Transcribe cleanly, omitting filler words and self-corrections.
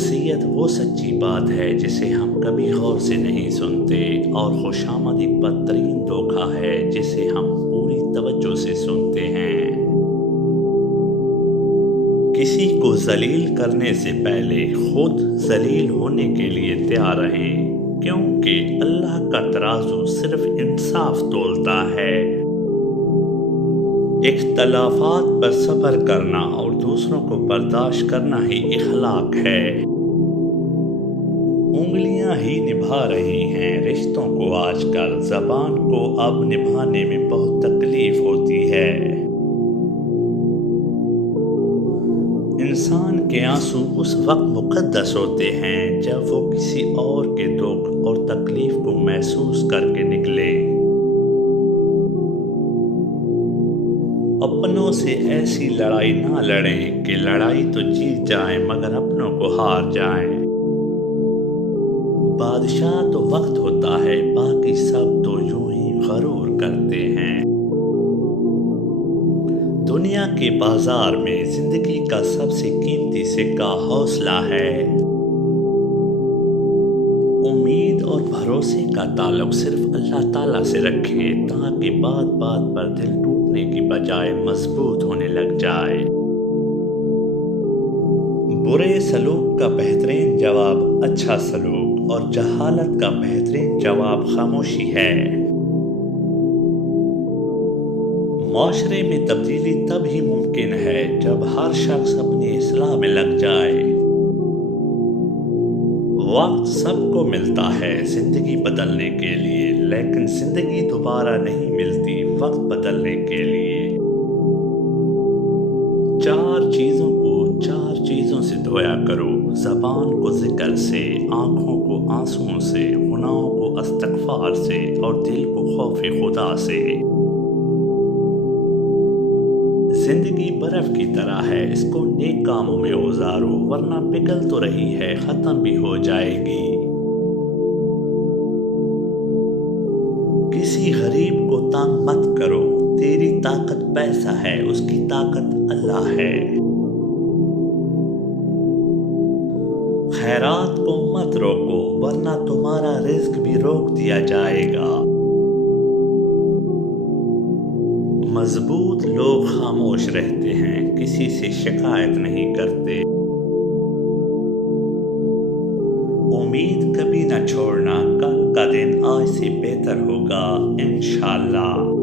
نصیحت وہ سچی بات ہے جسے ہم کبھی غور سے نہیں سنتے، اور خوشامد ایک بدترین دھوکہ ہے جسے ہم پوری توجہ سے سنتے ہیں۔ کسی کو ذلیل کرنے سے پہلے خود ذلیل ہونے کے لیے تیار رہیں، کیونکہ اللہ کا ترازو صرف انصاف تولتا ہے۔ اختلافات پر صبر کرنا اور دوسروں کو برداشت کرنا ہی اخلاق ہے۔ انگلیاں ہی نبھا رہی ہیں رشتوں کو آج کل، زبان کو اب نبھانے میں بہت تکلیف ہوتی ہے۔ انسان کے آنسو اس وقت مقدس ہوتے ہیں جب وہ کسی اور کے دکھ اور تکلیف کو محسوس کر کے نکلے۔ اپنوں سے ایسی لڑائی نہ لڑیں کہ لڑائی تو جیت جائیں مگر اپنوں کو ہار جائیں۔ بادشاہ تو وقت ہوتا ہے، باقی سب تو یوں ہی غرور کرتے ہیں۔ دنیا کے بازار میں زندگی کا سب سے قیمتی سکہ حوصلہ ہے۔ امید اور بھروسے کا تعلق صرف اللہ تعالیٰ سے رکھیں تاکہ بات بات پر دل ٹوٹنے کی بجائے مضبوط ہونے لگ جائے۔ برے سلوک کا بہترین جواب اچھا سلوک، اور جہالت کا بہترین جواب خاموشی ہے۔ معاشرے میں تبدیلی تب ہی ممکن ہے جب ہر شخص اپنی اصلاح میں لگ جائے۔ وقت سب کو ملتا ہے زندگی بدلنے کے لیے، لیکن زندگی دوبارہ نہیں ملتی وقت بدلنے کے لیے۔ چار چیزوں سے دھویا کرو: زبان کو ذکر سے، آنکھوں کو آنسوؤں سے، گناہوں کو استغفار سے، اور دل کو خوف خدا سے۔ زندگی برف کی طرح ہے، اس کو نیک کاموں میں گزارو ورنہ پگھل تو رہی ہے، ختم بھی ہو جائے گی۔ کسی غریب کو تنگ مت کرو، تیری طاقت پیسہ ہے، اس کی طاقت اللہ ہے۔ خیرات کو مت روکو ورنہ تمہارا رزق بھی روک دیا جائے گا۔ مضبوط لوگ خاموش رہتے ہیں، کسی سے شکایت نہیں کرتے۔ امید کبھی نہ چھوڑنا، کل کا دن آج سے بہتر ہوگا انشاءاللہ۔